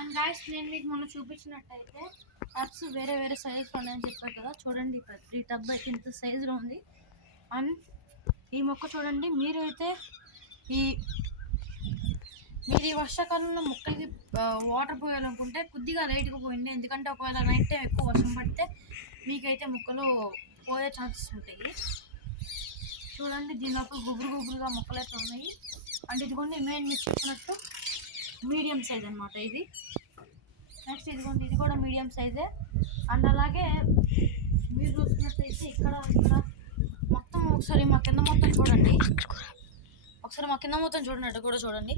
And guys నేను మీకు మొన్న చూపించినట్టయితే టబ్స్ వేరే వేరే సైజులో ఉన్నాయని చెప్పారు కదా. చూడండి ఈ టబ్ అయితే ఇంత సైజులో ఉంది. అండ్ ఈ మొక్క చూడండి, మీరు ఈ వర్షాకాలంలో మొక్కలకి వాటర్ పోయాలనుకుంటే కొద్దిగా లైట్గా పోయింది. ఎందుకంటే ఒకవేళ నైట్ టైం ఎక్కువ వర్షం పడితే మీకైతే మొక్కలు పోయే ఛాన్సెస్ ఉంటాయి. చూడండి దీని లోపల గుబురుగా మొక్కలు అయితే ఉన్నాయి. అండ్ ఇదిగోండి మెయిన్ మీకు చెప్పినట్టు మీడియం సైజ్ అనమాట ఇది. నెక్స్ట్ ఇదిగోండి ఇది కూడా మీడియం సైజే. అండ్ అలాగే మీరు చూసుకున్నట్టయితే ఇక్కడ మొత్తం ఒకసారి మా కింద మొత్తం చూడండి. అటు కూడా చూడండి.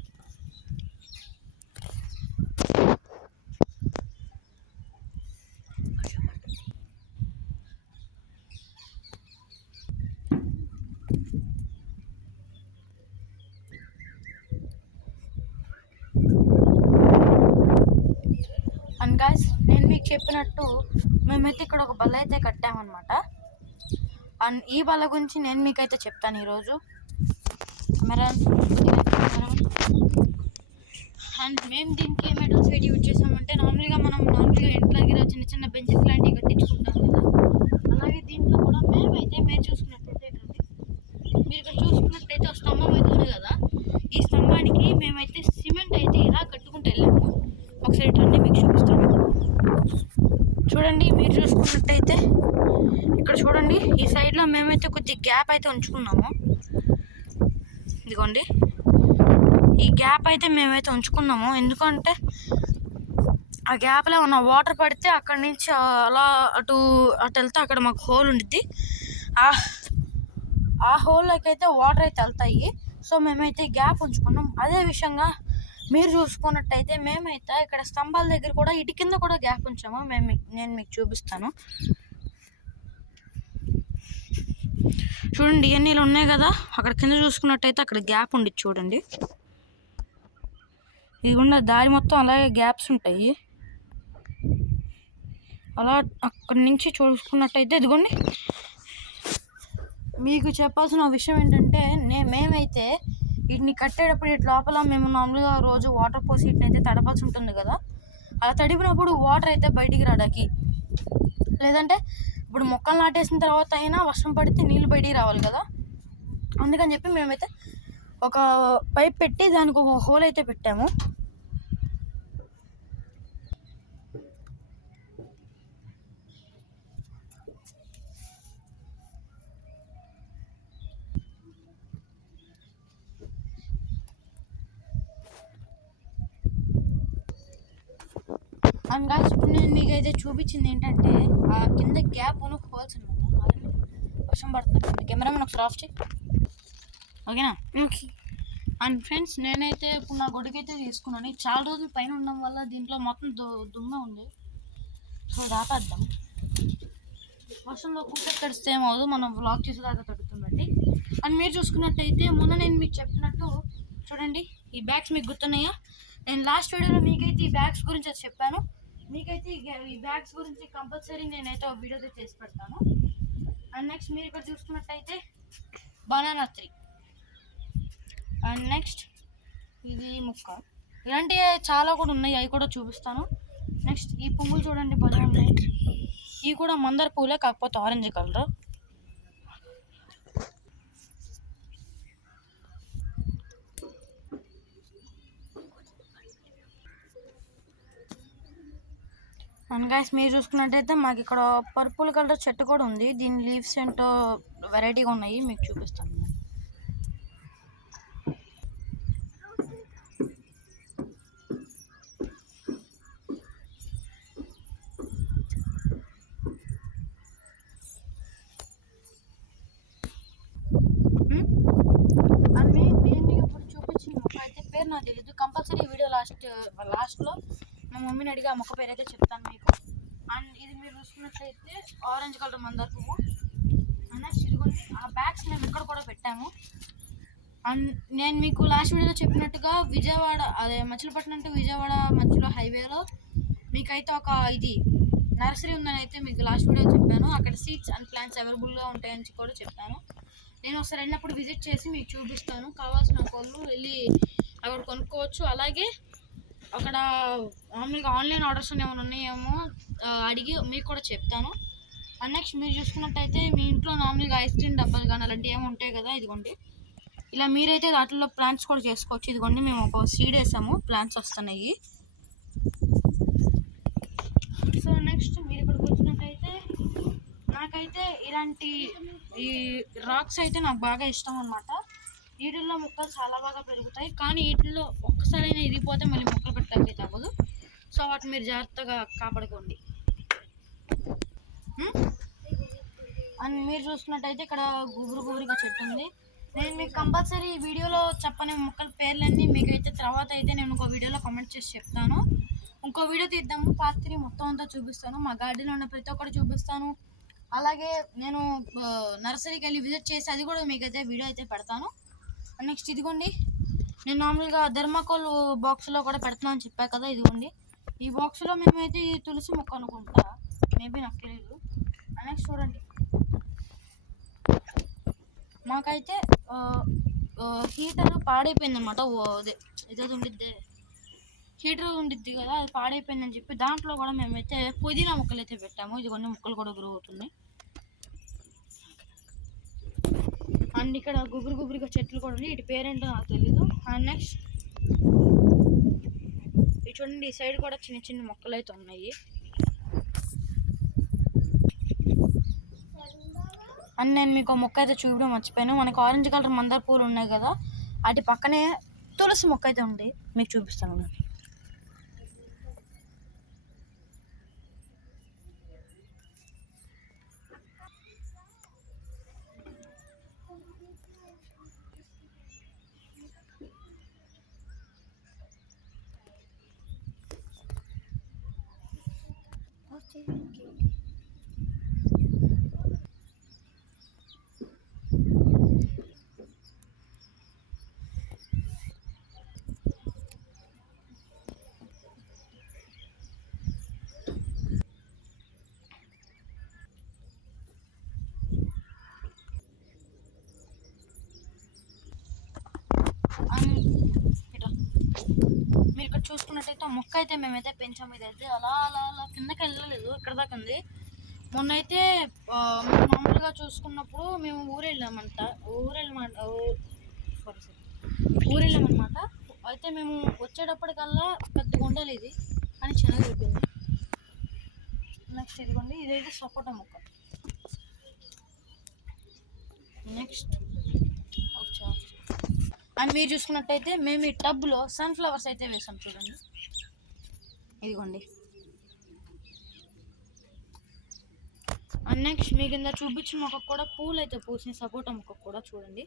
అండ్ గాయ్స్ నేను మీకు చెప్పినట్టు మేమైతే ఇక్కడ ఒక బల్ల అయితే కట్టామన్నమాట. అండ్ ఈ బల్ల గురించి నేను మీకైతే చెప్తాను ఈరోజు. అండ్ మేము దీనికి ఏం అడ్వాన్స్ యూజ్ చేసామంటే నార్మల్గా ఇంట్లో దగ్గర చిన్న బెంచెస్ లాంటివి కట్టించుకుంటాం కదా. అలాగే దీంట్లో కూడా మీరు చూసుకున్నట్టయితే ఒక స్తంభం అయితే ఉంది కదా. ఈ స్తంభానికి మేమైతే సిమెంట్ అయితే ఇలా కట్టుకుంటూ వెళ్ళాము. ఒకసారి రండి మీకు చూపిస్తాను. చూడండి మీరు చూసుకున్నట్టయితే ఇక్కడ చూడండి ఈ సైడ్లో మేమైతే కొద్ది గ్యాప్ అయితే ఉంచుకున్నాము. ఇదిగోండి ఈ గ్యాప్ అయితే మేమైతే ఉంచుకున్నాము. ఎందుకంటే ఆ గ్యాప్లో ఉన్న వాటర్ పడితే అక్కడి నుంచి అలా అటు వెళ్తే అక్కడ మాకు హోల్ ఉండిద్ది. ఆ హోల్లోకి అయితే వాటర్ అయితే వెళ్తాయి. సో మేమైతే గ్యాప్ ఉంచుకున్నాం. అదే విషయంగా మీరు చూసుకున్నట్టయితే మేమైతే ఇక్కడ స్తంభాల దగ్గర కూడా ఇటు కింద కూడా గ్యాప్ ఉంచాము. నేను మీకు చూపిస్తాను. చూడండి ఇవన్నీ ఉన్నాయి కదా, అక్కడ కింద చూసుకున్నట్టయితే అక్కడ గ్యాప్ ఉండి చూడండి. ఇదిగుండా దారి మొత్తం అలాగే గ్యాప్స్ ఉంటాయి. అలా అక్కడి నుంచి చూసుకున్నట్టయితే ఇదిగోండి. మీకు చెప్పాల్సిన విషయం ఏంటంటే మేమైతే వీటిని కట్టేటప్పుడు ఇటు లోపల మేము మామూలుగా రోజు వాటర్ పోసి వీటిని అయితే తడపాల్సి ఉంటుంది కదా. అలా తడిపినప్పుడు వాటర్ అయితే బయటికి రావడానికి, లేదంటే ఇప్పుడు మొక్కలు నాటేసిన తర్వాత అయినా వర్షం పడితే నీళ్ళు బయటికి రావాలి కదా. అందుకని చెప్పి మేమైతే ఒక పైప్ పెట్టి దానికి ఒక హోల్ అయితే పెట్టాము. అండ్ గాయ్స్ ఇప్పుడు నేను మీకైతే చూపించింది ఏంటంటే ఆ కింద గ్యాప్ హోల్స్ అనమాట. వర్షం పడుతుంది. కెమెరామెన్ ఒకసారి ఆఫ్ చేయి, ఓకేనా? ఓకే. అండ్ ఫ్రెండ్స్ నేనైతే ఇప్పుడు నా గొడుగైతే తీసుకున్నాను. చాలా రోజులు పైన ఉండడం వల్ల దీంట్లో మొత్తం దుమ్మ ఉంది. సో దాపేద్దాం. వర్షంలో కూర్చొని తడిస్తే ఏమవుదు, మనం వ్లాగ్ చేసేదాకా తడుతుందండి. అండ్ మీరు చూసుకున్నట్టయితే మొన్న నేను మీకు చెప్పినట్టు చూడండి ఈ బ్యాగ్స్ మీకు గుర్తున్నాయా? నేను లాస్ట్ వీడియోలో మీకైతే ఈ బ్యాగ్స్ గురించి చెప్పాను. మీకైతే ఈ బ్యాగ్స్ గురించి కంపల్సరీ నేనైతే ఒక వీడియో చేసి పెడతాను. అండ్ నెక్స్ట్ మీరు ఇక్కడ చూసుకున్నట్టయితే బనానా ట్రీ. అండ్ నెక్స్ట్ ఇది ముక్క. ఇలాంటివి చాలా కూడా ఉన్నాయి, అవి కూడా చూపిస్తాను. నెక్స్ట్ ఈ పువ్వులు చూడండి భలే ఉన్నాయి. ఇవి కూడా మందార పువ్వులే, కాకపోతే ఆరెంజ్ కలర్. అండ్ గైస్ మీరు చూసుకున్నట్టయితే మాకు ఇక్కడ పర్పుల్ కలర్ చెట్టు కూడా ఉంది. దీని లీవ్స్ ఏంటో వెరైటీగా ఉన్నాయి, మీకు చూపిస్తాను. అండ్ నేను మీకు ఇప్పుడు చూపించిన మొక్క అయితే పేరు నాకు తెలియదు. కంపల్సరీ వీడియో లాస్ట్లో మా మమ్మీని అడిగి ఆ మొక్క పేరు అయితే చెప్తాను మీకు. అండ్ ఇది మీరు చూసుకున్నట్లయితే ఆరెంజ్ కలర్ మందార పువ్వు. నెక్స్ట్ ఇదిగోండి ఆ బ్యాగ్స్ మేము ఇక్కడ కూడా పెట్టాము. అండ్ నేను మీకు లాస్ట్ వీడియోలో చెప్పినట్టుగా విజయవాడ మచిలీపట్నం టు విజయవాడ మధ్యలో హైవేలో మీకైతే ఒక ఇది నర్సరీ ఉందని అయితే మీకు లాస్ట్ వీడియో చెప్పాను. అక్కడ సీడ్స్ అండ్ ప్లాంట్స్ అవైలబుల్గా ఉంటాయని కూడా చెప్పాను. నేను ఒకసారి వెళ్ళినప్పుడు విజిట్ చేసి మీకు చూపిస్తాను. కావాల్సిన వాళ్ళు వెళ్ళి అక్కడ కొనుక్కోవచ్చు. అలాగే అక్కడ మామూలుగా ఆన్లైన్ ఆర్డర్స్ ఏమైనా ఉన్నాయేమో అడిగి మీకు కూడా చెప్తాను. అండ్ నెక్స్ట్ మీరు చూసుకున్నట్టయితే మీ ఇంట్లో మామూలుగా ఐస్ క్రీమ్ డబ్బాలు కానీ అలాంటివి ఏమి ఉంటాయి కదా, ఇదిగోండి ఇలా మీరైతే వాటిల్లో ప్లాంట్స్ కూడా చేసుకోవచ్చు. ఇదిగోండి మేము ఒక సీడ్ వేసాము, ప్లాంట్స్ వస్తున్నాయి. సో నెక్స్ట్ మీరు ఇక్కడికి వచ్చినట్టయితే నాకైతే ఇలాంటి ఈ రాక్స్ అయితే నాకు బాగా ఇష్టం అన్నమాట. వీటిల్లో మొక్కలు చాలా బాగా పెరుగుతాయి, కానీ వీటిల్లో ఒక్కసారైనా ఇరిగిపోతే మళ్ళీ మొక్కలు పెట్టడానికి అవ్వదు. సో వాటిని మీరు జాగ్రత్తగా కాపాడుకోండి. అండ్ మీరు చూస్తున్నట్టయితే ఇక్కడ గుబురుగా చెట్టు ఉంది. నేను మీకు కంపల్సరీ ఈ వీడియోలో చెప్పని మొక్కల పేర్లన్నీ మీకైతే తర్వాత అయితే నేను ఇంకో వీడియోలో కామెంట్ చేసి చెప్తాను. ఇంకో వీడియో తీద్దాము, పార్ట్ 3 మొత్తం అంతా చూపిస్తాను. మా గార్డెన్లో ఉన్న ప్రతి ఒక్కటి చూపిస్తాను. అలాగే నేను నర్సరీకి వెళ్ళి విజిట్ చేసి అది కూడా మీకైతే వీడియో అయితే పెడతాను. నెక్స్ట్ ఇదిగోండి నేను మామూలుగా థర్మాకోల్ బాక్స్లో కూడా పెడతాను అని చెప్పా కదా, ఇదిగోండి ఈ బాక్స్లో మేమైతే ఈ తులసి మొక్క అనుకుంటా, మేబీ నాకు తెలియదు. నెక్స్ట్ చూడండి, మాకైతే హీటర్ పాడైపోయింది అనమాట. అదే ఏదో ఉండిద్ది, హీటర్ ఉండిద్ది కదా, అది పాడైపోయిందని చెప్పి దాంట్లో కూడా మేమైతే పుదీనా మొక్కలు అయితే పెట్టాము. ఇదిగోండి మొక్కలు కూడా గ్రో అవుతున్నాయి. అండ్ ఇక్కడ గుబురుగా చెట్లు కూడా ఉన్నాయి, వీటి పేరేంటో నాకు తెలీదు. అండ్ నెక్స్ట్ ఇవి చూడండి, ఈ సైడ్ కూడా చిన్న మొక్కలు అయితే ఉన్నాయి. అండ్ నేను మీకు మొక్క అయితే చూపడం మర్చిపోయాను. మనకు ఆరెంజ్ కలర్ మందార పూలు ఉన్నాయి కదా, వాటి పక్కనే తులసి మొక్క అయితే ఉంది, మీకు చూపిస్తాను. మీరు ఇక్కడ చూసుకున్నట్టయితే మొక్క అయితే మేమైతే పెంచాము. ఇదైతే అలా కిందకి వెళ్ళలేదు, ఇక్కడ దాకా ఉంది. మొన్న అయితే మామూలుగా చూసుకున్నప్పుడు మేము ఊరెళ్ళామన్నమాట. అయితే మేము వచ్చేటప్పటికల్లా పెద్దగా ఉండలేదు ఇది, కానీ చిన్నగా అయిపోయింది. నెక్స్ట్ ఇదిగోండి, ఇదైతే సపోటా మొక్క. నెక్స్ట్ అండ్ మీరు చూసుకున్నట్టయితే మేము ఈ టబ్లో సన్ఫ్లవర్స్ అయితే వేసాం, చూడండి ఇదిగోండి. అండ్ నెక్స్ట్ మీ కింద చూపించిన మొక్క కూడా పూలు అయితే పూసిన సపోటా మొక్క కూడా చూడండి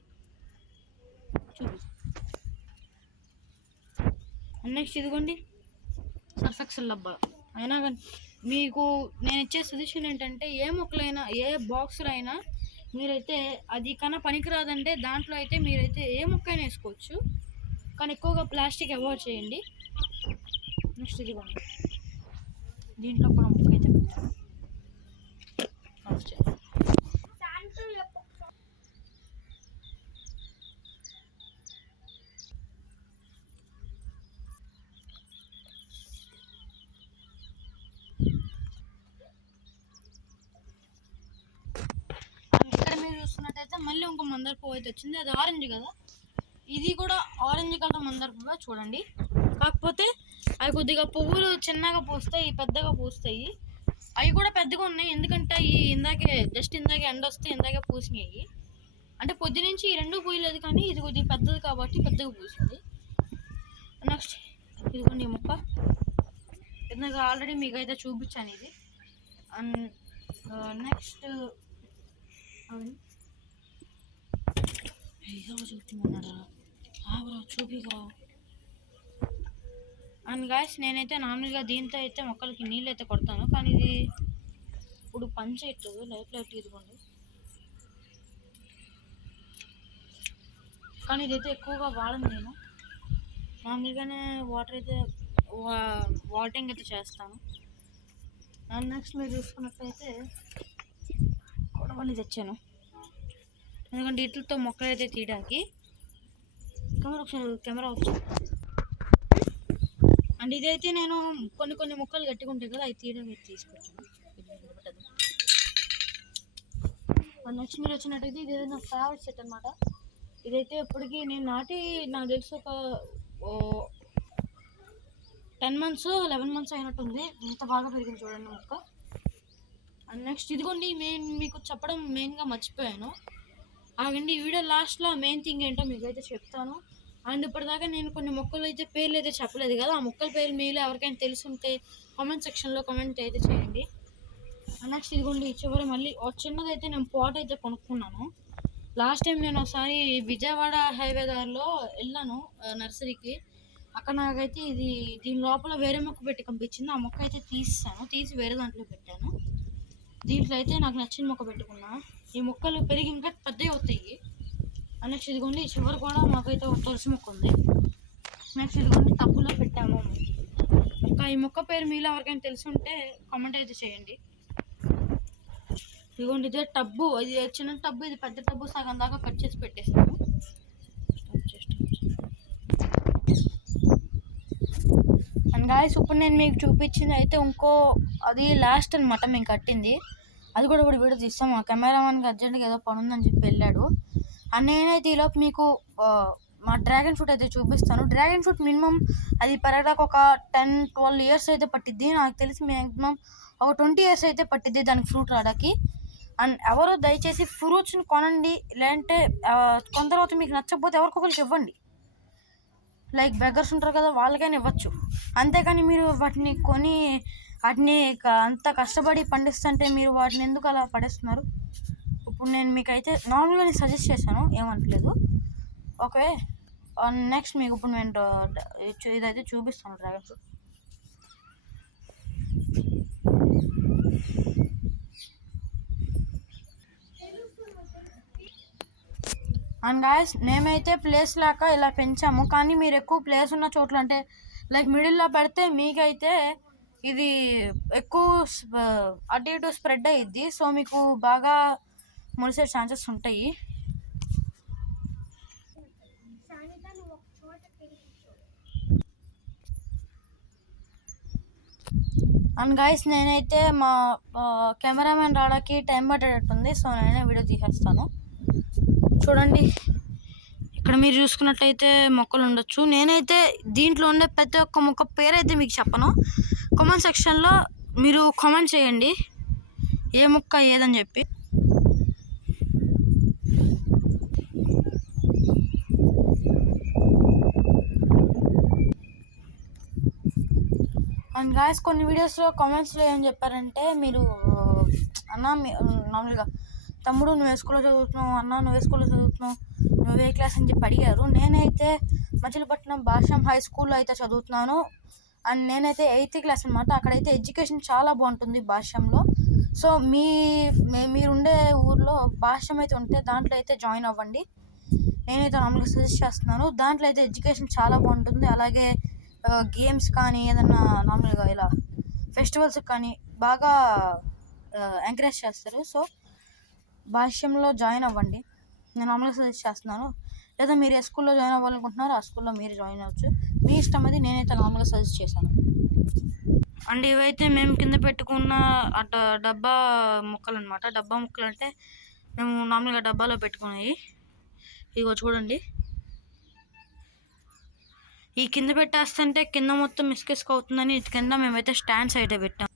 అండ్ నెక్స్ట్ ఇదిగోండి సర్ఫెక్సల్ డబ్బా. అయినా కానీ మీకు నేను ఇచ్చే సజెషన్ ఏంటంటే, ఏ మొక్కలైనా ఏ బాక్స్లో అయినా మీరైతే అది కన్నా పనికిరాదంటే దాంట్లో అయితే మీరైతే ఏ మొక్కైనా వేసుకోవచ్చు, కానీ ఎక్కువగా ప్లాస్టిక్ అవాయిడ్ చేయండి. నెక్స్ట్ ఇదిగోండి, దీంట్లో కూడా మొక్క అయితే పెట్టాను. ఇక్కడ మీరు చూస్తున్నట్టయితే మళ్ళీ ఇంకో మందార పువ్వు అయితే వచ్చింది, అది ఆరెంజ్ కదా, ఇది కూడా ఆరెంజ్ కలర్ మందార పువ్వు చూడండి. కాకపోతే అవి కొద్దిగా పువ్వులు చిన్నగా పూస్తాయి, పెద్దగా పూస్తాయి. అవి కూడా పెద్దగా ఉన్నాయి, ఎందుకంటే అవి ఇందాకే ఎండ వస్తే ఇందాకే పూసినాయి. అంటే పొద్దు నుంచి ఈ రెండు పూయలేదు, కానీ ఇది కొద్దిగా పెద్దది కాబట్టి పెద్దగా పూసింది. నెక్స్ట్ ఇదిగోండి మొక్క, ఇందాక ఆల్రెడీ మీకు అయితే చూపించాను ఇది. అండ్ నెక్స్ట్ చూపించమన్నారా, చూపిరా. అండ్ గాయస్ నేనైతే నార్మల్గా దీంతో అయితే మొక్కలకి నీళ్ళు అయితే కొడతాను, కానీ ఇది ఇప్పుడు పని చేయట్లేదు. లైట్ ఇదిగోండి, కానీ ఇదైతే ఎక్కువగా వాడను నేను. మామూలుగానే వాటరింగ్ అయితే చేస్తాను. అండ్ నెక్స్ట్ మీరు చూసుకున్నట్లయితే కొడవలి తెచ్చాను, ఎందుకంటే వీటితో మొక్కలు అయితే తీయడానికి. Camera off. అండ్ ఇదైతే నేను కొన్ని మొక్కలు గట్టిగా ఉంటాయి కదా, అవి తీయడం తీసుకొచ్చాను. నెక్స్ట్ మీరు వచ్చినట్టయితే ఇది నా ఫేవరెట్ చెట్టు అనమాట. ఇదైతే ఇప్పటికీ నేను నాటి నాకు తెలిసి ఒక 10 months 11 months అయినట్టుంది. ఇంత బాగా పెరిగింది చూడండి మొక్క. అండ్ నెక్స్ట్ ఇదిగోండి మీకు చెప్పడం మెయిన్గా మర్చిపోయాను. ఆగండి, ఈ వీడియో లాస్ట్లో మెయిన్ థింగ్ ఏంటో మీకు అయితే చెప్తాను. అండ్ ఇప్పటిదాకా నేను కొన్ని మొక్కలు అయితే పేర్లు అయితే చెప్పలేదు కదా, ఆ మొక్కల పేర్లు మీరు ఎవరికైనా తెలుసుంటే కామెంట్ సెక్షన్లో కామెంట్ అయితే చేయండి. నెక్స్ట్ ఇదిగోండి చివరి మళ్ళీ చిన్నదైతే నేను పాట్ అయితే కొనుక్కున్నాను. లాస్ట్ టైం నేను ఒకసారి విజయవాడ హైవే దారిలో వెళ్ళాను నర్సరీకి. అక్కడ నాకైతే దీని లోపల వేరే మొక్క పెట్టి కనిపించింది. ఆ మొక్క అయితే తీసి వేరే దాంట్లో పెట్టాను. దీంట్లో అయితే నాకు నచ్చిన మొక్క పెట్టుకున్నా. ఈ మొక్కలు పెరిగి ఇంకా పెద్దవి అవుతాయి. నెక్స్ట్ ఇదిగోండి చివరి కూడా మాకైతే ఒక తులసి మొక్క ఉంది. నెక్స్ట్ ఇదిగోండి టబ్బులో పెట్టాము మొక్క. ఈ మొక్క పేరు మీలో ఎవరికైనా తెలిసి ఉంటే కామెంట్ అయితే చేయండి. ఇదిగోండి ఇదే టబ్బు, ఇది చిన్న టబ్బు, ఇది పెద్ద టబ్బు, సగం దాకా కట్ చేసి పెట్టేసాము. అండ్ గాయ్స్ ఇప్పుడు నేను మీకు చూపించింది అయితే అది లాస్ట్ అనమాట మేము కట్టింది. అది కూడా ఇప్పుడు వీడియో తీస్తాం. మా కెమెరామెన్కి అర్జెంట్గా ఏదో పని ఉందని చెప్పి వెళ్ళాడు. అండ్ నేనైతే ఈలోపు మీకు మా డ్రాగన్ ఫ్రూట్ అయితే చూపిస్తాను. డ్రాగన్ ఫ్రూట్ మినిమం అది పెరగడానికి ఒక 10-12 years అయితే పట్టిద్ది. నాకు తెలిసి మ్యాక్సిమం ఒక 20 years అయితే పట్టిద్ది దానికి ఫ్రూట్ రావడానికి. అండ్ ఎవరు దయచేసి ఫ్రూట్స్ని కొనండి, లేదంటే కొంత తర్వాత మీకు నచ్చకపోతే ఎవరికొకరికి ఇవ్వండి. లైక్ బెగ్గర్స్ ఉంటారు కదా, వాళ్ళకైనా ఇవ్వచ్చు. అంతేకాని మీరు వాటిని కొని వాటిని అంత కష్టపడి పండిస్తుంటే మీరు వాటిని ఎందుకు అలా పడేస్తున్నారు? ఇప్పుడు నేను మీకైతే నార్మల్గా సజెస్ట్ చేశాను, ఏమనట్లేదు. ఓకే, నెక్స్ట్ మీకు ఇప్పుడు నేను ఇదైతే చూపిస్తాను డ్రాగన్ ఫ్రూట్. అండ్ గాయస్ మేమైతే ప్లేస్ లేక ఇలా పెంచాము, కానీ మీరు ఎక్కువ ప్లేస్ ఉన్న చోట్ల అంటే లైక్ మిడిల్లో పెడితే మీకైతే ఇది ఎక్కువ అటు ఇటు స్ప్రెడ్ అయ్యిద్ది. సో మీకు బాగా మొలిసే ఛాన్సెస్ ఉంటాయి. అండ్ గాయస్ నేనైతే మా కెమెరామెన్ రావడానికి టైం పట్టేటట్టుంది, సో నేనే వీడియో తీసేస్తాను. చూడండి ఇక్కడ మీరు చూసుకున్నట్టయితే మొక్కలు ఉండొచ్చు. నేనైతే దీంట్లో ఉండే ప్రతి ఒక్క మొక్క పేరైతే మీకు చెప్పను. కామెంట్ సెక్షన్లో మీరు కామెంట్ చేయండి ఏ మొక్క ఏదని చెప్పి. అండ్ గాయస్ కొన్ని వీడియోస్లో కామెంట్స్లో ఏం చెప్పారంటే, మీరు అన్న నార్మల్గా తమ్ముడు నువ్వు ఏ స్కూల్లో చదువుతున్నావు, అన్న నువ్వు ఏ స్కూల్లో చదువుతున్నావు, నువ్వు ఏ క్లాస్ అని చెప్పి అడిగారు. నేనైతే మచిలీపట్నం భాష్యం హై స్కూల్లో అయితే చదువుతున్నాను. అండ్ నేనైతే 8th class అనమాట. అక్కడైతే ఎడ్యుకేషన్ చాలా బాగుంటుంది భాష్యంలో. సో మీరుండే ఊర్లో భాష్యం అయితే ఉంటే దాంట్లో అయితే జాయిన్ అవ్వండి. నేనైతే నార్మల్గా సజెస్ట్ చేస్తున్నాను. దాంట్లో అయితే ఎడ్యుకేషన్ చాలా బాగుంటుంది. అలాగే గేమ్స్ కానీ ఏదన్నా నార్మల్గా ఇలా ఫెస్టివల్స్ కానీ బాగా ఎంకరేజ్ చేస్తారు. సో భాష్యంలో జాయిన్ అవ్వండి, నేను నార్మల్గా సజెస్ట్ చేస్తున్నాను. లేదా మీరు ఏ స్కూల్లో జాయిన్ అవ్వాలనుకుంటున్నారో ఆ స్కూల్లో మీరు జాయిన్ అవ్వచ్చు, మీ ఇష్టం. అది నేనైతే నార్మల్గా సజెస్ట్ చేశాను. అండ్ ఇవైతే మేము కింద పెట్టుకున్న డబ్బా మొక్కలు అనమాట. డబ్బా మొక్కలు అంటే మేము నార్మల్గా డబ్బాలో పెట్టుకున్నాయి. ఇగో చూడండి, ఈ కింద పెట్టేస్తుంటే కింద మొత్తం ఇసుక అవుతుందని ఇది కింద మేమైతే స్టాండ్స్ అయితే పెట్టాం.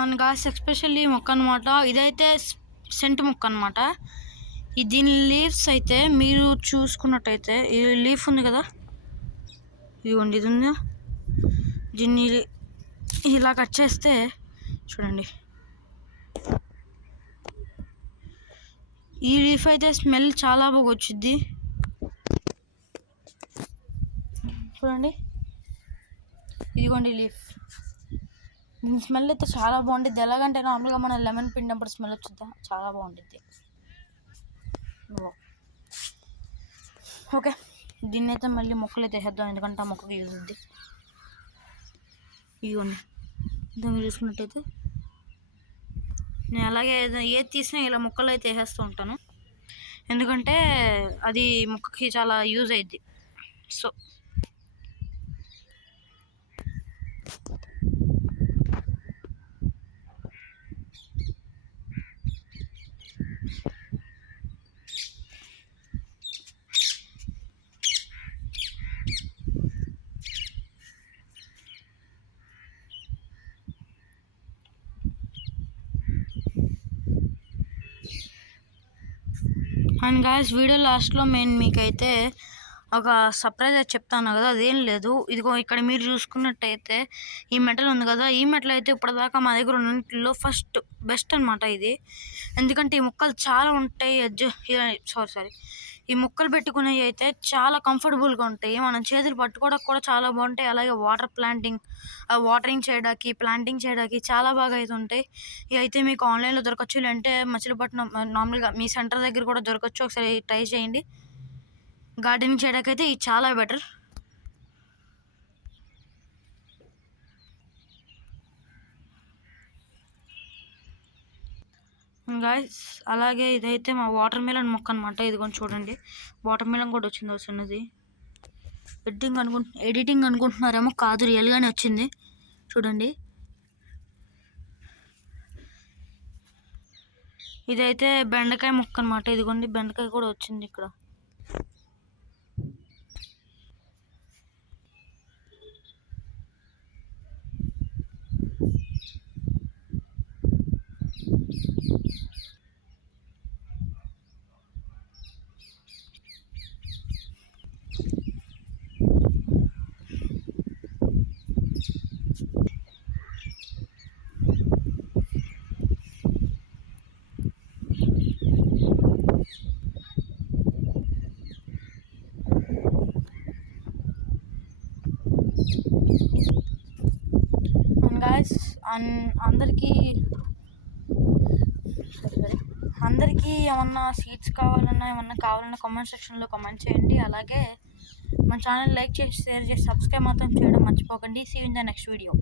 అండ్ గాస్ ఎస్పెషల్లీ మొక్క అనమాట, ఇదైతే సెంట్ మొక్క అనమాట. దీని లీవ్స్ అయితే మీరు చూసుకున్నట్టయితే ఈ లీఫ్ ఉంది కదా, ఇదిగోండి ఇది ఉంది. దీన్ని ఇలా కట్ చేస్తే చూడండి, ఈ లీఫ్ అయితే స్మెల్ చాలా బాగా వచ్చింది చూడండి. ఇదిగోండి లీఫ్. దీని స్మెల్ అయితే చాలా బాగుంటుంది. ఎలాగంటే నార్మల్గా మనం లెమన్ పిండినప్పుడు స్మెల్ వచ్చిందా, చాలా బాగుంటుంది. ఓకే, దీన్ని అయితే మళ్ళీ మొక్కలు అయితే వేసేద్దాం, ఎందుకంటే ఆ మొక్కకి యూజ్ ఉంది. ఇదిగోండి, దాన్ని చూసుకున్నట్టయితే నేను అలాగే ఏది తీసినా ఇలా మొక్కలు అయితే వేసేస్తూ ఉంటాను, ఎందుకంటే అది మొక్కకి చాలా యూజ్ అయ్యిద్ది. సో అండ్ గాయస్, వీడియో లాస్ట్లో నేను మీకైతే ఒక సర్ప్రైజ్ అయితే చెప్తాను కదా, అదేం లేదు. ఇదిగో ఇక్కడ మీరు చూసుకున్నట్టయితే ఈ మెటల్ ఉంది కదా, ఈ మెటల్ అయితే ఇప్పటిదాకా మా దగ్గర ఉన్నట్లో ఫస్ట్ బెస్ట్ అనమాట ఇది. ఎందుకంటే ఈ ముక్కలు చాలా ఉంటాయి, సారీ ఈ ముక్కలు పెట్టుకునేవి అయితే చాలా కంఫర్టబుల్గా ఉంటాయి, మనం చేతులు పట్టుకోవడానికి కూడా చాలా బాగుంటాయి. అలాగే వాటరింగ్ చేయడానికి, ప్లాంటింగ్ చేయడానికి చాలా బాగా అయితే ఉంటాయి. ఇవి అయితే మీకు ఆన్లైన్లో దొరకచ్చు, లేదంటే మచిలీపట్నం నార్మల్గా మీ సెంటర్ దగ్గర కూడా దొరకచ్చు. ఒకసారి ట్రై చేయండి. గార్డెనింగ్ చేయడానికి అయితే ఇది చాలా బెటర్. గాయస్, అలాగే ఇదైతే మా వాటర్ మిలన్ మొక్క అనమాట. ఇది కొంచెం చూడండి, వాటర్ మిలన్ కూడా వచ్చింది చిన్నది. ఎడిటింగ్ అనుకుంటున్నారేమో, కాదు, రియల్గానే వచ్చింది. చూడండి, ఇదైతే బెండకాయ మొక్క అనమాట. ఇదిగోండి, బెండకాయ కూడా వచ్చింది ఇక్కడ. అందరికీ ఏమన్నా సీడ్స్ ఏమన్నా కావాలన్నా కామెంట్ సెక్షన్లో కామెంట్ చేయండి. అలాగే మన ఛానల్ లైక్ చేసి, షేర్ చేసి, సబ్స్క్రైబ్ మాత్రం చేయడం మర్చిపోకండి. See you in the next video.